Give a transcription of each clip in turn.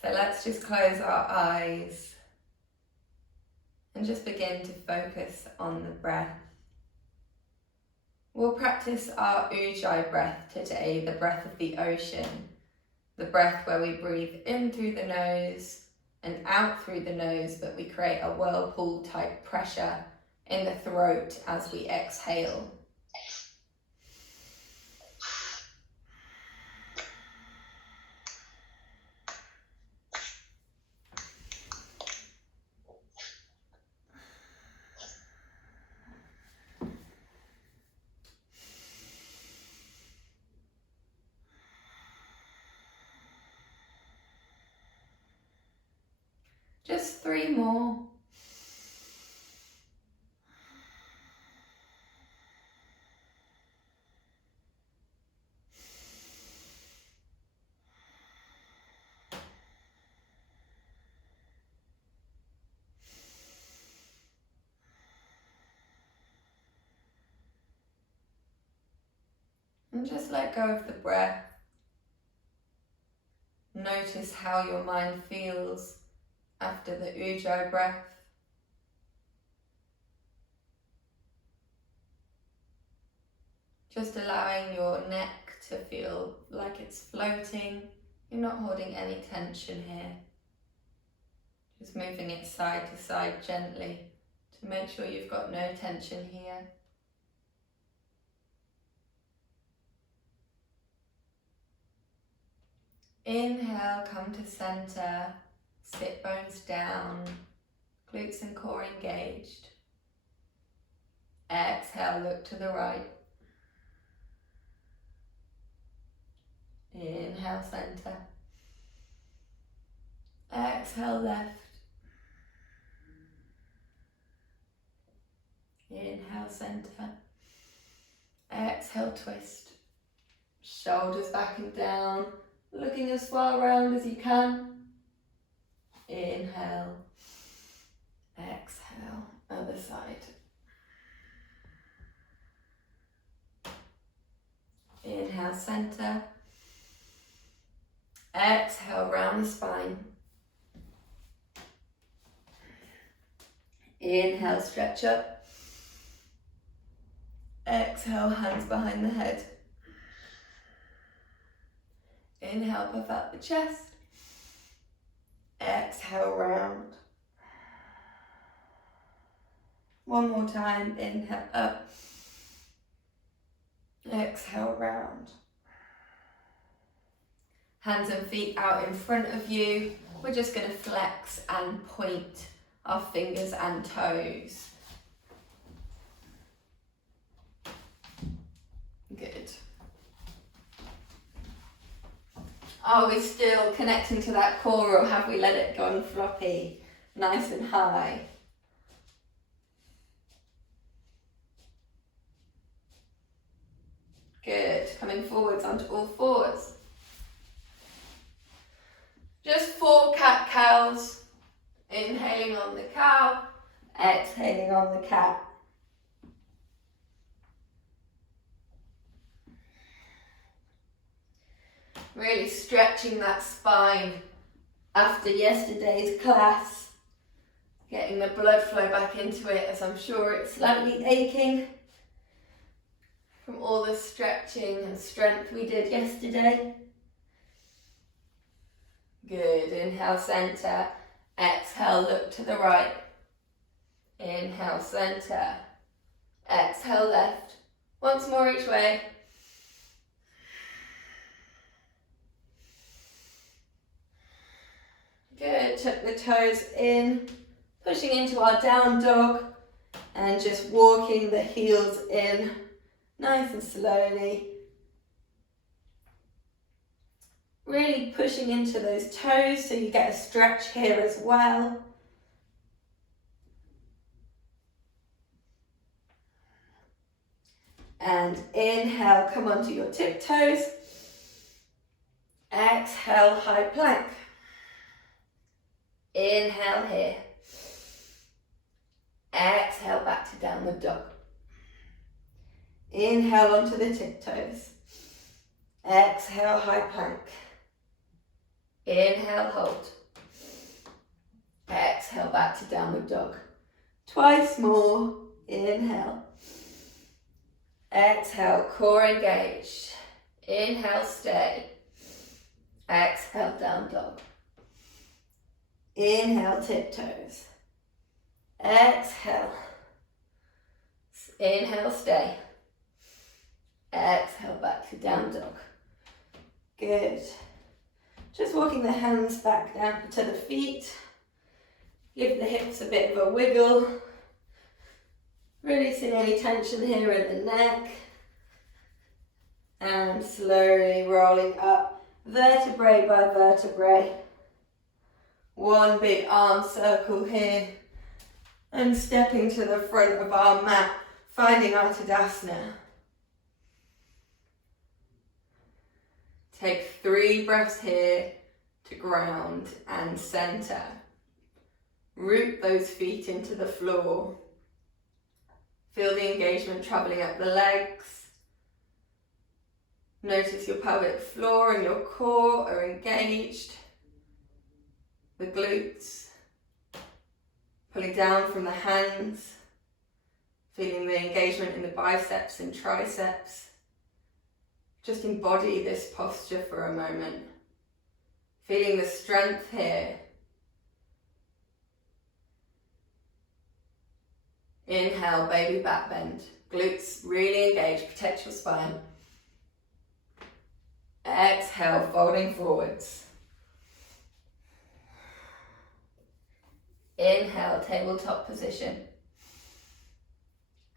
So let's just close our eyes and just begin to focus on the breath. We'll practice our Ujjayi breath today, the breath of the ocean, the breath where we breathe in through the nose and out through the nose, but we create a whirlpool type pressure in the throat as we exhale. Just 3 more. And just let go of the breath. Notice how your mind feels after the Ujjayi breath. Just allowing your neck to feel like it's floating. You're not holding any tension here. Just moving it side to side gently to make sure you've got no tension here. Inhale, come to center, sit bones down, glutes and core engaged. Exhale, look to the right. Inhale, center. Exhale, left. Inhale, center. Exhale, twist. Shoulders back and down, looking as far round as you can. Inhale. Exhale, other side. Inhale, center. Exhale, round the spine. Inhale, stretch up. Exhale, hands behind the head. Inhale, puff out the chest. Exhale, round. One more time, inhale, up. Exhale, round. Hands and feet out in front of you. We're just going to flex and point our fingers and toes. Good. Are we still connecting to that core, or have we let it go and floppy, nice and high? Good. Coming forwards onto all fours. Just 4 cat-cows. Inhaling on the cow, exhaling on the cat. Really stretching that spine after yesterday's class. Getting the blood flow back into it, as I'm sure it's slightly aching from all the stretching and strength we did yesterday. Good. Inhale, center. Exhale, look to the right. Inhale, center. Exhale, left. Once more each way. Good. Tuck the toes in, pushing into our down dog, and just walking the heels in nice and slowly. Really pushing into those toes so you get a stretch here as well. And inhale, come onto your tiptoes. Exhale, high plank. Inhale here. Exhale, back to downward dog. Inhale onto the tiptoes. Exhale, high plank. Inhale, hold. Exhale, back to downward dog. Twice more. Inhale. Exhale, core engaged. Inhale, stay. Exhale, down dog. Inhale, tiptoes. Exhale. Inhale, stay. Exhale, back to down dog. Good. Just walking the hands back down to the feet. Give the hips a bit of a wiggle. Releasing any tension here in the neck. And slowly rolling up vertebrae by vertebrae. One big arm circle here. And stepping to the front of our mat, finding our Tadasana. Take 3 breaths here to ground and center. Root those feet into the floor. Feel the engagement traveling up the legs. Notice your pelvic floor and your core are engaged. The glutes. Pulling down from the hands. Feeling the engagement in the biceps and triceps. Just embody this posture for a moment. Feeling the strength here. Inhale, baby back bend. Glutes really engage, protect your spine. Exhale, folding forwards. Inhale, tabletop position.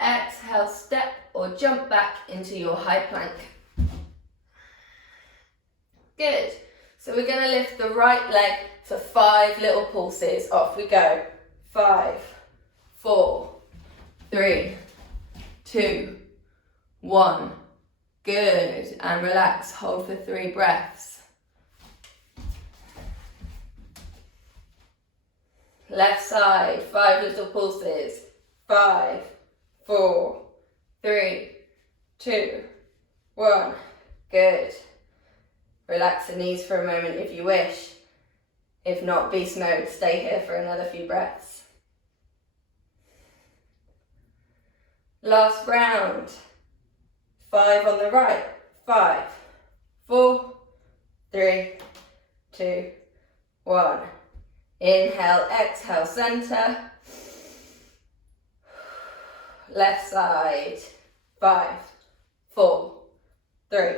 Exhale, step or jump back into your high plank. Good. So we're going to lift the right leg for 5 little pulses. Off we go. 5, 4, 3, 2, 1. Good. And relax. Hold for 3 breaths. Left side. 5 little pulses. 5, 4, 3, 2, 1. Good. Relax the knees for a moment if you wish. If not, beast mode, stay here for another few breaths. Last round. 5 on the right. 5, 4, 3, 2, 1. Inhale, exhale, center. Left side. 5, 4, 3,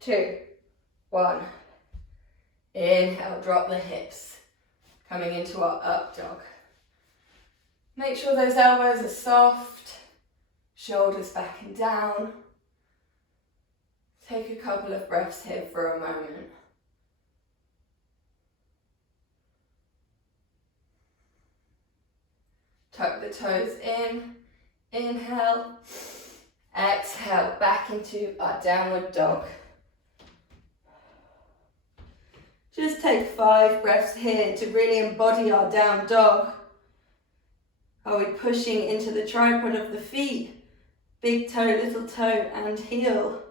2, 1. Inhale, drop the hips. Coming into our up dog. Make sure those elbows are soft. Shoulders back and down. Take a couple of breaths here for a moment. Tuck the toes in. Inhale. Exhale, back into our downward dog. Just take 5 breaths here to really embody our down dog. Are we pushing into the tripod of the feet? Big toe, little toe, and heel.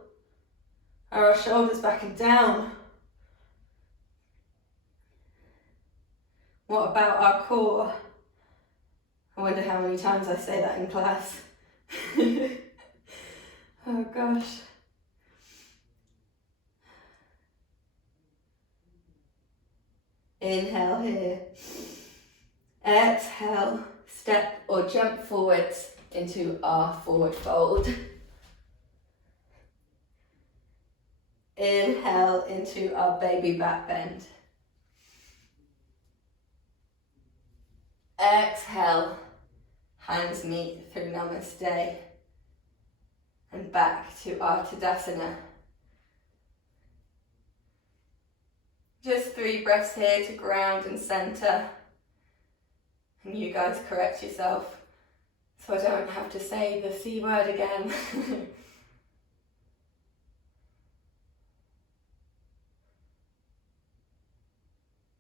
Are our shoulders back and down? What about our core? I wonder how many times I say that in class. Oh gosh. Inhale here. Exhale, step or jump forwards into our forward fold. Inhale into our baby back bend. Exhale, hands meet through Namaste. And back to our Tadasana. Just 3 breaths here to ground and center. And you guys correct yourself so I don't have to say the C word again.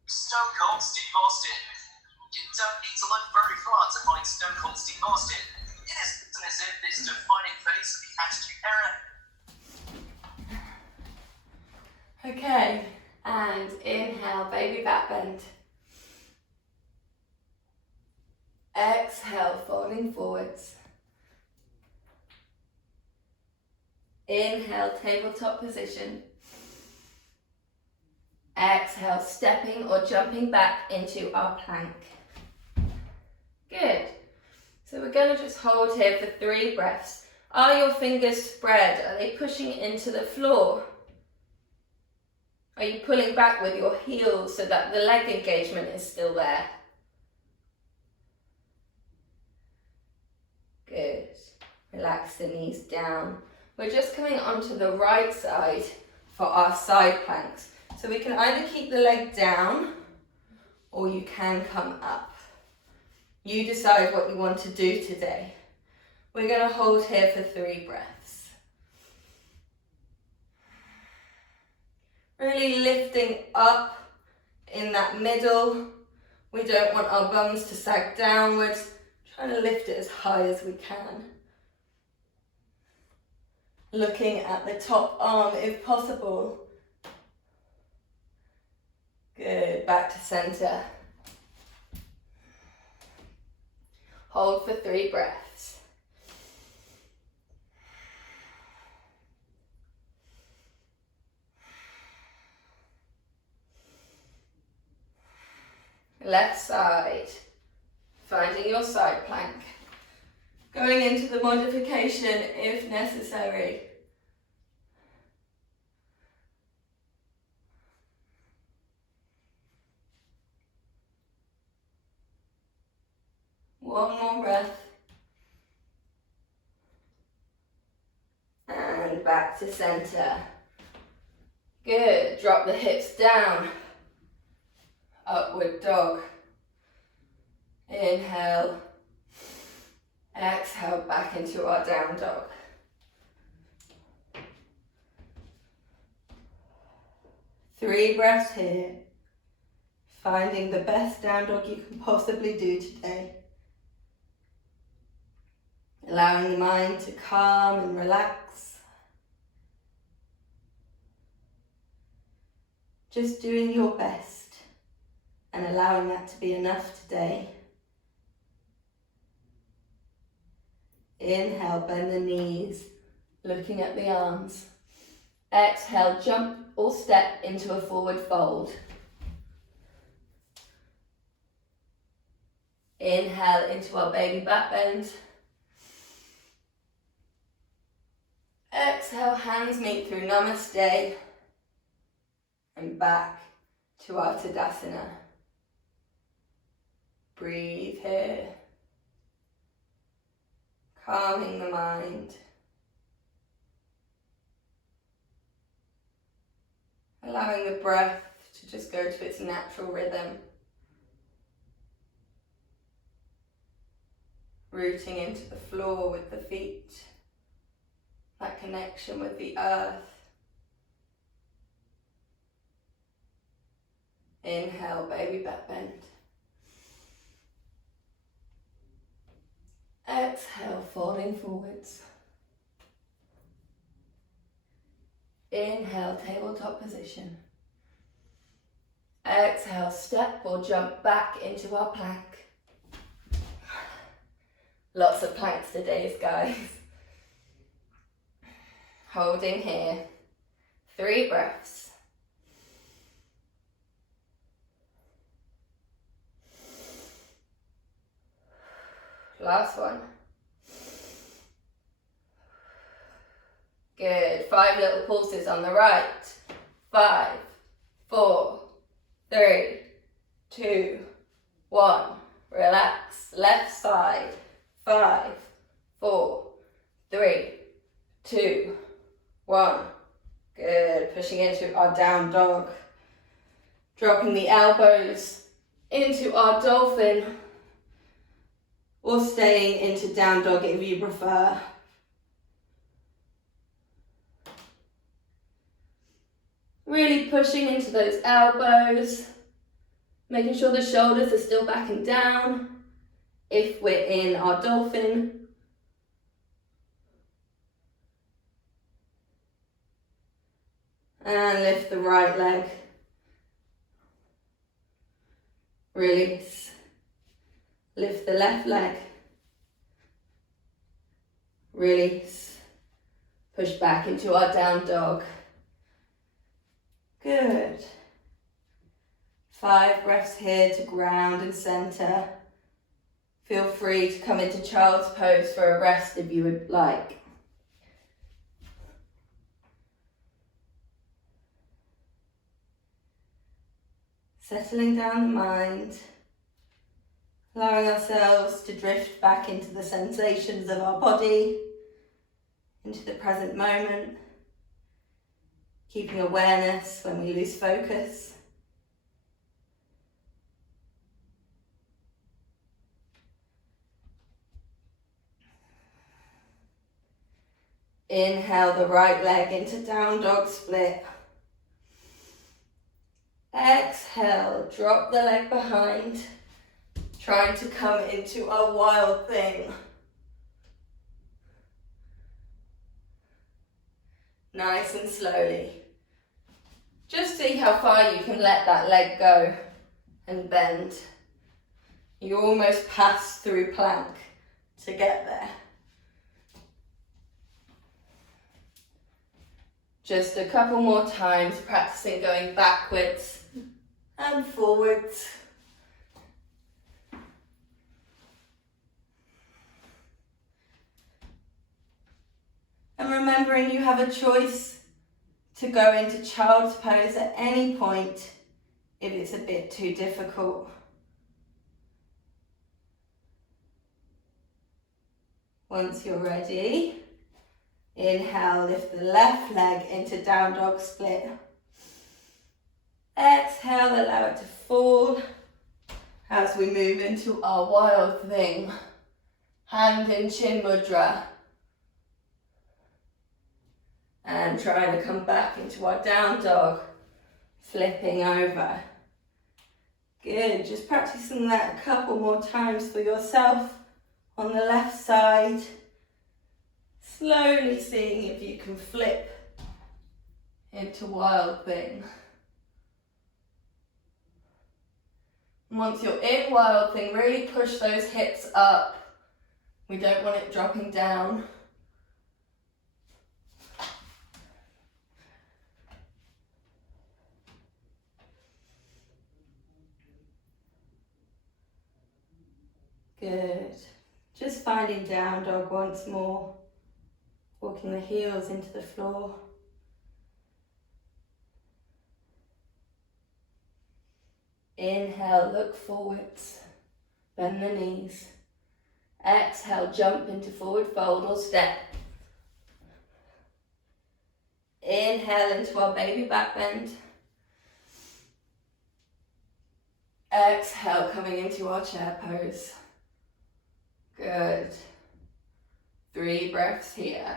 Stone Cold Steve Austin. You don't need to look very far to find Stone Cold Steve Austin. It isn't as if this defining phase of the Attitude Era. Okay, And inhale, baby back bend. Exhale, folding forwards. Inhale, tabletop position. Exhale, stepping or jumping back into our plank. Good. So we're going to just hold here for 3 breaths. Are your fingers spread? Are they pushing into the floor? Are you pulling back with your heels so that the leg engagement is still there? Good. Relax the knees down. We're just coming onto the right side for our side planks. So we can either keep the leg down or you can come up. You decide what you want to do today. We're going to hold here for 3 breaths. Really lifting up in that middle. We don't want our bums to sag downwards. Trying to lift it as high as we can. Looking at the top arm if possible. Good, back to center. Hold for 3 breaths. Left side, finding your side plank. Going into the modification if necessary. One more breath. And back to center. Good, drop the hips down. Upward dog. Inhale. Exhale, back into our down dog. Three breaths here. Finding the best down dog you can possibly do today. Allowing the mind to calm and relax. Just doing your best and allowing that to be enough today. Inhale, bend the knees, looking at the arms. Exhale, jump or step into a forward fold. Inhale into our baby back bend. Exhale, hands meet through Namaste. And back to our Tadasana. Breathe here. Calming the mind. Allowing the breath to just go to its natural rhythm. Rooting into the floor with the feet. That connection with the earth. Inhale, baby back bend. Exhale, folding forwards. Inhale, tabletop position. Exhale, step or jump back into our plank. Lots of planks today, guys. Holding here. 3 breaths. Last one. Good. 5 little pulses on the right. 5, 4, 3, 2, 1. Relax. Left side. 5, 4, 3, 2, 1. Good. Pushing into our down dog. Dropping the elbows into our dolphin. Or staying into down dog if you prefer. Really pushing into those elbows. Making sure the shoulders are still back and down. If we're in our dolphin. And lift the right leg Release. Lift the left leg. Release. Push back into our down dog. Good. 5 breaths here to ground and center. Feel free to come into child's pose for a rest if you would like. Settling down the mind, allowing ourselves to drift back into the sensations of our body, into the present moment, keeping awareness when we lose focus. Inhale the right leg into down dog split. Exhale, drop the leg behind, trying to come into a wild thing. Nice and slowly. Just see how far you can let that leg go and bend. You almost pass through plank to get there. Just a couple more times, practicing going backwards and forwards. And remembering you have a choice to go into child's pose at any point if it's a bit too difficult. Once you're ready, inhale, lift the left leg into down dog split. Exhale, allow it to fall as we move into our wild thing. Hand in chin mudra. And try to come back into our down dog, flipping over. Good, just practicing that a couple more times for yourself on the left side. Slowly seeing if you can flip into wild thing. Once you're in wild thing, really push those hips up. We don't want it dropping down. Good. Just finding down dog once more. Walking the heels into the floor. Inhale, look forwards. Bend the knees. Exhale, jump into forward fold or step. Inhale into our baby back bend. Exhale, coming into our chair pose. Good. 3 breaths here.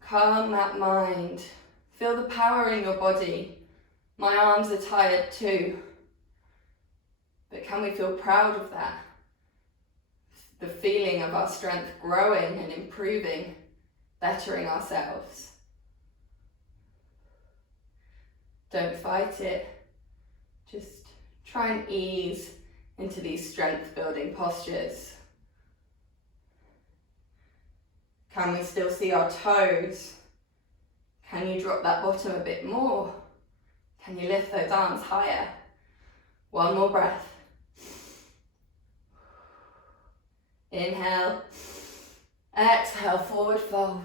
Calm that mind. Feel the power in your body. My arms are tired too. But can we feel proud of that? The feeling of our strength growing and improving, bettering ourselves. Don't fight it. Just try and ease into these strength building postures. Can we still see our toes? Can you drop that bottom a bit more? Can you lift those arms higher? 1 more breath. Inhale. Exhale, forward fold.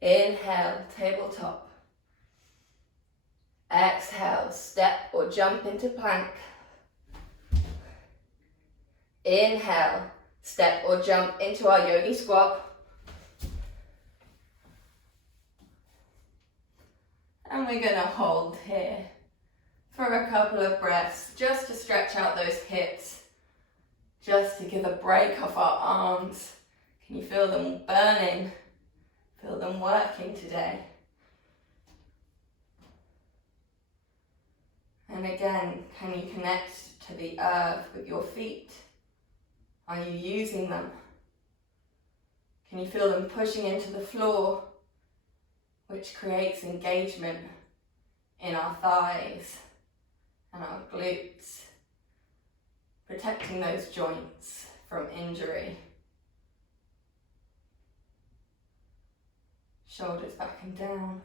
Inhale, tabletop. Exhale, step or jump into plank. Inhale, step or jump into our yogi squat. And we're gonna hold here for a couple of breaths, just to stretch out those hips, just to give a break off our arms. Can you feel them burning? Feel them working today? And again, can you connect to the earth with your feet? Are you using them? Can you feel them pushing into the floor, which creates engagement in our thighs and our glutes, protecting those joints from injury. Shoulders back and down.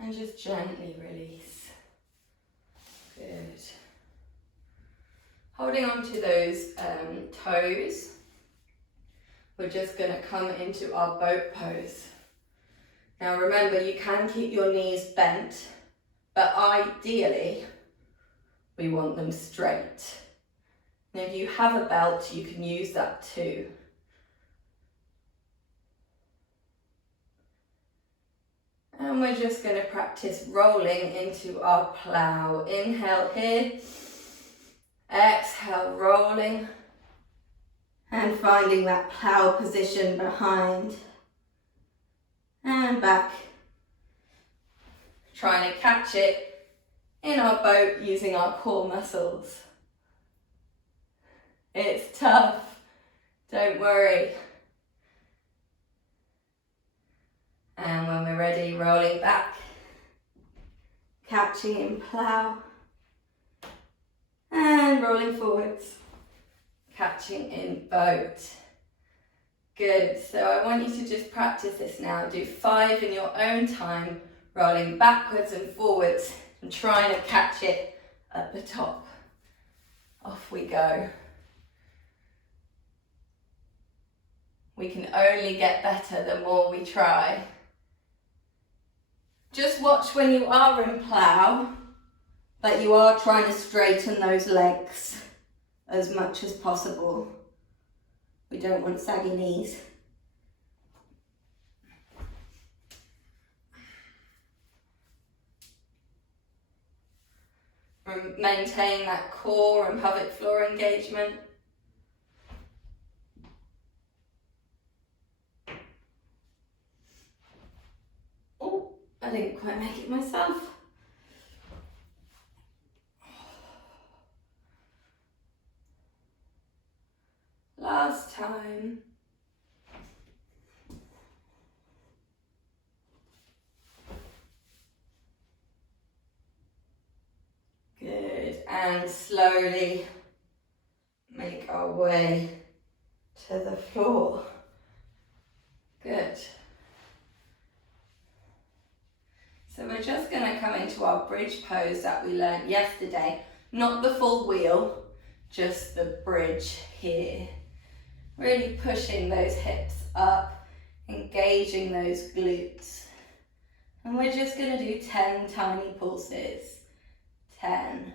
And just gently release. Good. Holding on to those toes, we're just going to come into our boat pose. Now remember, you can keep your knees bent, but ideally we want them straight. And if you have a belt, you can use that too. And we're just going to practice rolling into our plow. Inhale here, exhale, rolling, and finding that plow position behind and back. Trying to catch it in our boat using our core muscles. It's tough, don't worry. And when we're ready, rolling back, catching in plow, and rolling forwards, catching in boat. Good, so I want you to just practice this now. Do 5 in your own time, rolling backwards and forwards, and trying to catch it at the top. Off we go. We can only get better the more we try. Just watch when you are in plow that you are trying to straighten those legs as much as possible. We don't want saggy knees. Maintain that core and pelvic floor engagement. Oh, I didn't quite make it myself. Last time. Good, and slowly make our way to the floor. Good. So we're just going to come into our bridge pose that we learned yesterday. Not the full wheel, just the bridge here. Really pushing those hips up, engaging those glutes. And we're just going to do 10 tiny pulses. 10,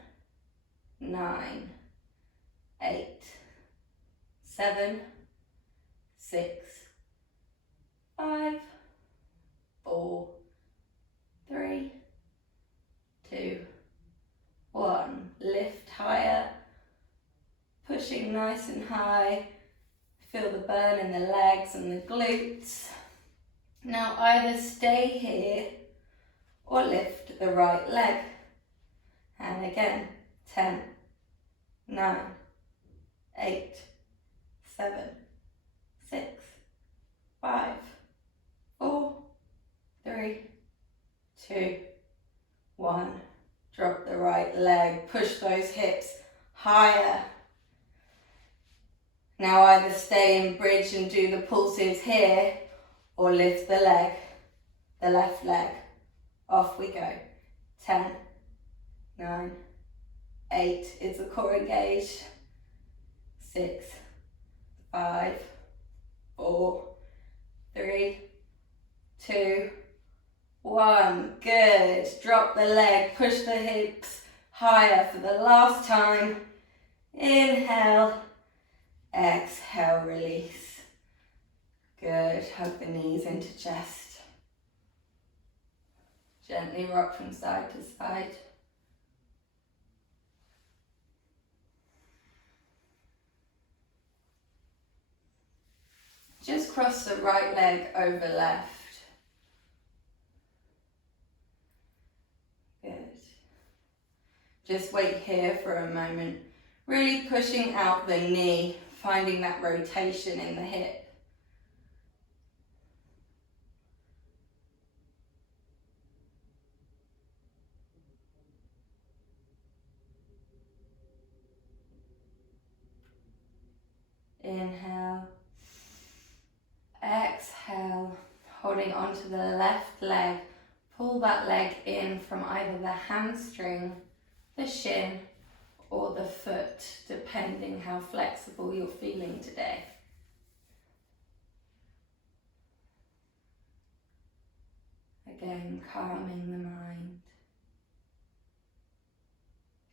9, 8, 7, 6, 5, 4, 3, 2, 1. Lift higher, pushing nice and high. Feel the burn in the legs and the glutes. Now either stay here or lift the right leg. And again, 10, 9, 8, 7, 6, 5, 4, 3, 2, 1. Drop the right leg, push those hips higher. Now either stay in bridge and do the pulses here or lift the leg, the left leg. Off we go. 10, 9, 8 is the core engaged. 6, 5, 4, 3, 2, 1. Good. Drop the leg, push the hips higher for the last time. Inhale, exhale, release. Good. Hug the knees into chest. Gently rock from side to side. Just cross the right leg over left. Good. Just wait here for a moment. Really pushing out the knee, finding that rotation in the hip. Inhale. Exhale. Holding onto the left leg. Pull that leg in from either the hamstring, the shin, or the foot, depending how flexible you're feeling today. Again, calming the mind.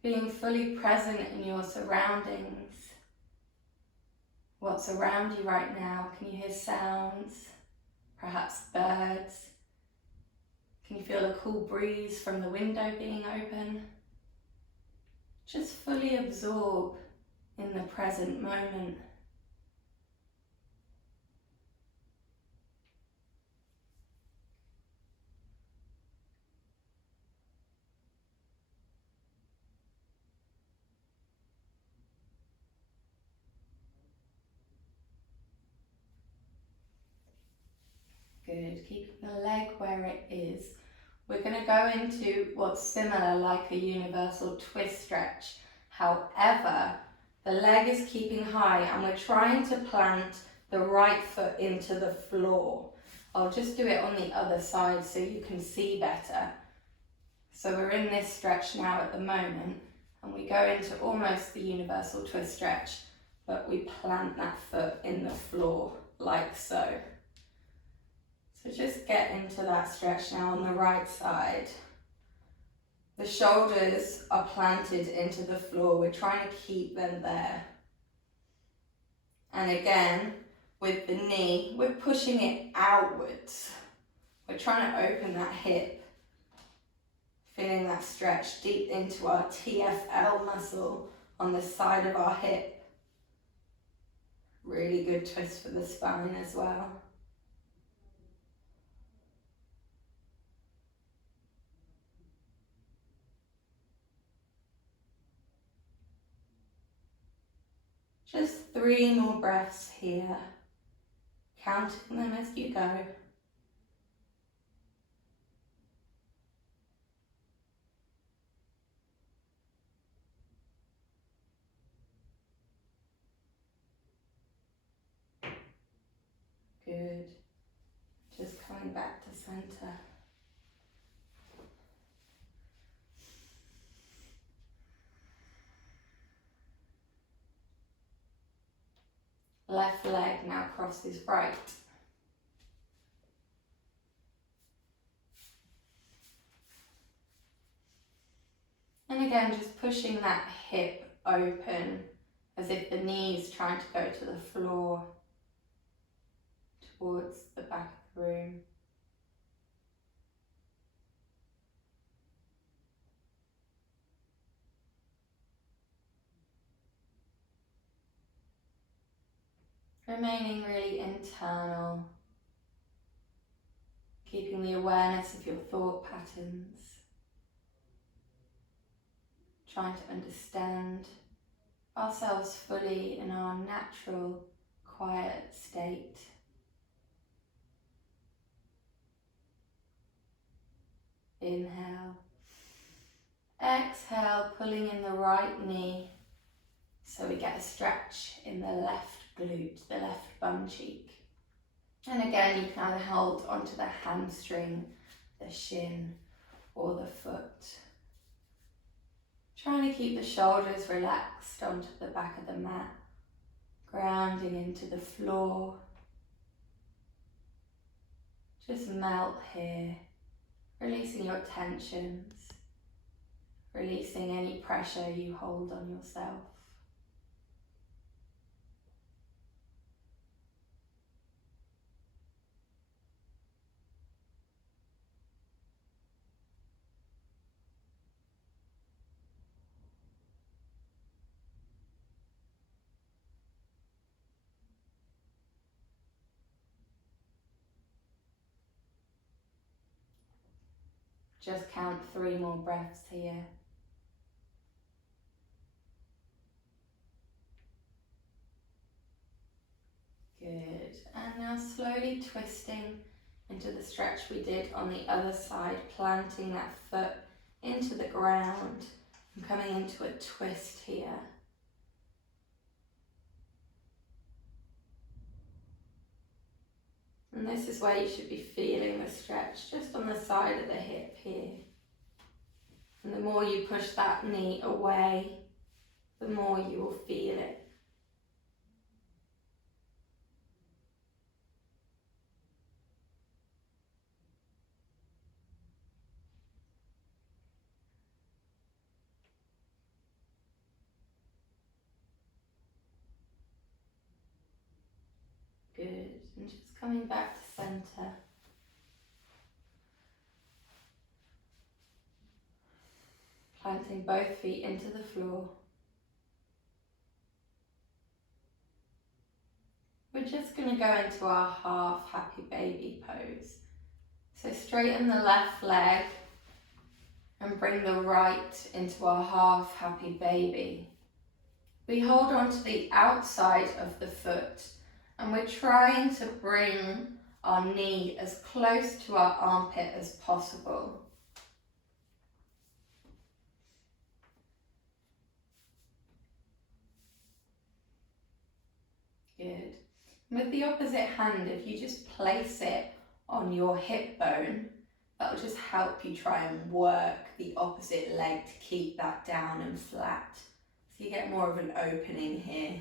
Being fully present in your surroundings. What's around you right now? Can you hear sounds? Perhaps birds? Can you feel a cool breeze from the window being open? Just fully absorb in the present moment. Good, keeping the leg where it is. We're going to go into what's similar like a universal twist stretch. However, the leg is keeping high and we're trying to plant the right foot into the floor. I'll just do it on the other side so you can see better. So we're in this stretch now at the moment and we go into almost the universal twist stretch, but we plant that foot in the floor like so. So just get into that stretch now on the right side. The shoulders are planted into the floor. We're trying to keep them there. And again, with the knee, we're pushing it outwards. We're trying to open that hip. Feeling that stretch deep into our TFL muscle on the side of our hip. Really good twist for the spine as well. Just 3 more breaths here, counting them as you go. Good. Just coming back to center. Left leg now crosses right. And again, just pushing that hip open as if the knee's trying to go to the floor, towards the back of the room. Remaining really internal, keeping the awareness of your thought patterns, trying to understand ourselves fully in our natural, quiet state. Inhale, exhale, pulling in the right knee so we get a stretch in the left glute, the left bum cheek. And again, you can either hold onto the hamstring, the shin, or the foot. Trying to keep the shoulders relaxed onto the back of the mat, grounding into the floor. Just melt here, releasing your tensions, releasing any pressure you hold on yourself. Just count 3 more breaths here. Good. And now slowly twisting into the stretch we did on the other side, planting that foot into the ground and coming into a twist here. And this is where you should be feeling the stretch, just on the side of the hip here. And the more you push that knee away, the more you will feel it. Good, and just coming back to centre. Planting both feet into the floor. We're just going to go into our half happy baby pose. So straighten the left leg and bring the right into our half happy baby. We hold on to the outside of the foot and we're trying to bring our knee as close to our armpit as possible. Good. With the opposite hand, if you just place it on your hip bone, that'll just help you try and work the opposite leg to keep that down and flat. So you get more of an opening here.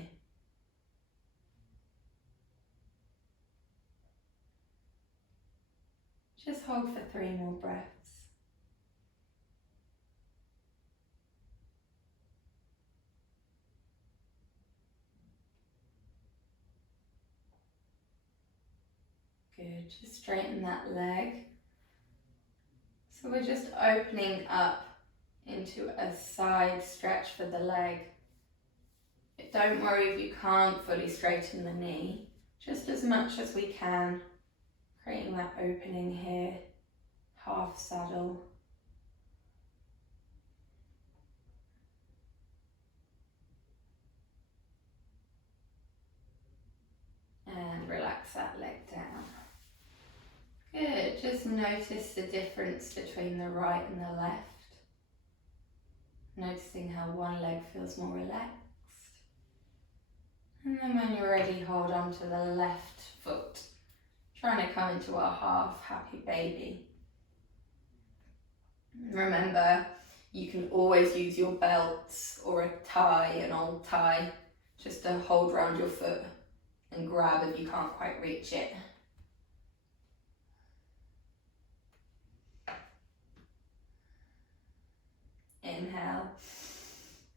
Just hold for 3 more breaths. Good, just straighten that leg. So we're just opening up into a side stretch for the leg. Don't worry if you can't fully straighten the knee, just as much as we can, creating that opening here, half saddle. And relax that leg down. Good, just notice the difference between the right and the left. Noticing how one leg feels more relaxed. And then when you're ready, hold on to the left foot. Trying to come into our half happy baby. Remember, you can always use your belts or a tie, an old tie, just to hold around your foot and grab if you can't quite reach it. Inhale.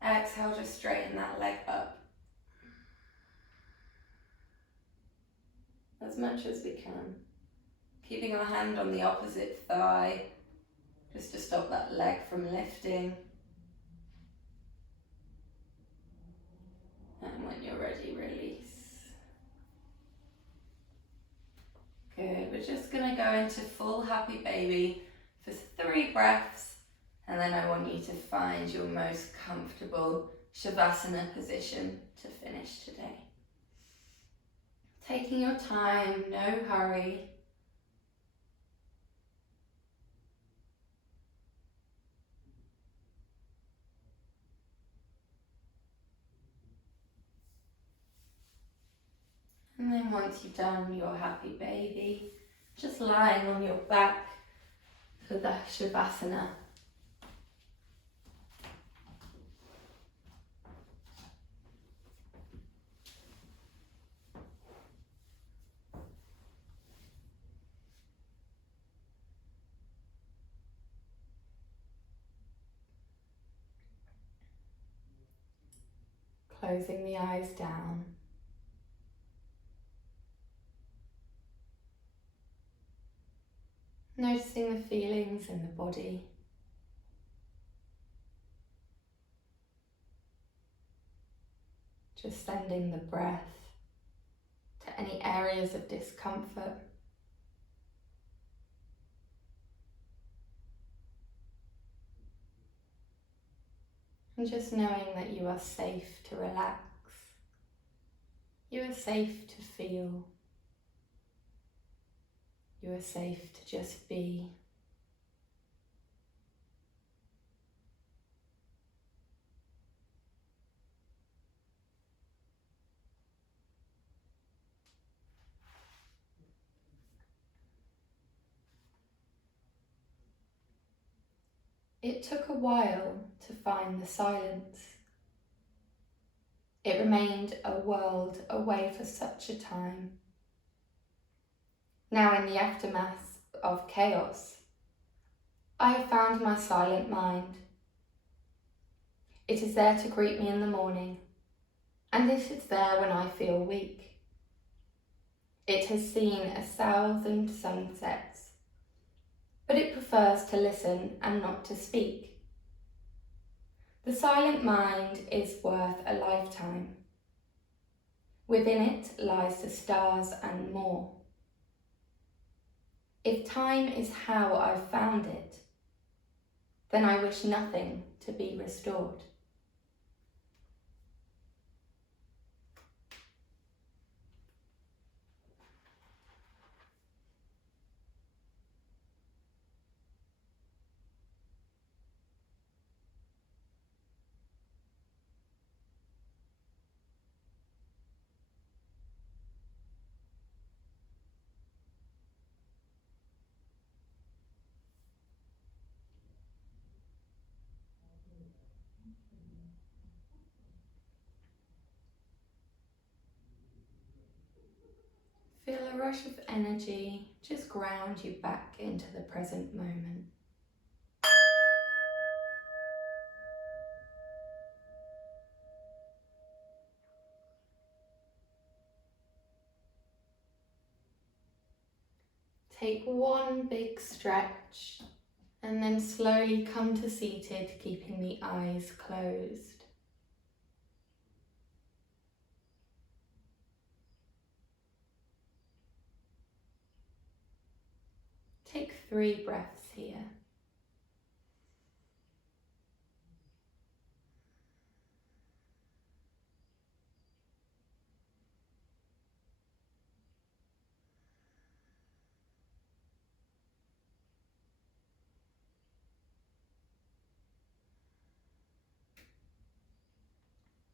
Exhale, just straighten that leg up. As much as we can. Keeping our hand on the opposite thigh, just to stop that leg from lifting. And when you're ready, release. Good, we're just gonna go into full happy baby for 3 breaths. And then I want you to find your most comfortable Shavasana position to finish today. Taking your time, no hurry. And then once you've done your happy baby, just lying on your back for the Shavasana. Closing the eyes down. Noticing the feelings in the body. Just sending the breath to any areas of discomfort. And just knowing that you are safe to relax. You are safe to feel. You are safe to just be. It took a while to find the silence. It remained a world away for such a time. Now in the aftermath of chaos, I have found my silent mind. It is there to greet me in the morning, and it is there when I feel weak. It has seen 1,000 sunsets, but it prefers to listen and not to speak. The silent mind is worth a lifetime. Within it lies the stars and more. If time is how I've found it, then I wish nothing to be restored. Feel a rush of energy just ground you back into the present moment. Take one big stretch and then slowly come to seated, keeping the eyes closed. Take 3 breaths here.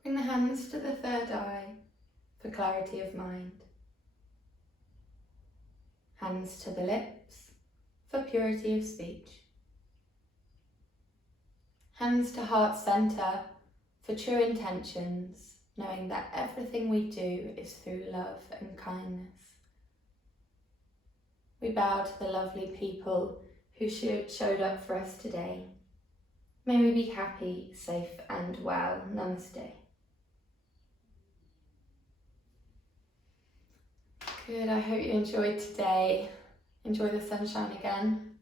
Bring the hands to the third eye for clarity of mind. Hands to the lips for purity of speech. Hands to heart centre for true intentions, knowing that everything we do is through love and kindness. We bow to the lovely people who showed up for us today. May we be happy, safe and well. Namaste. Good, I hope you enjoyed today. Enjoy the sunshine again.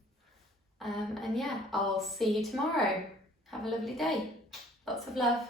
And yeah, I'll see you tomorrow. Have a lovely day. Lots of love.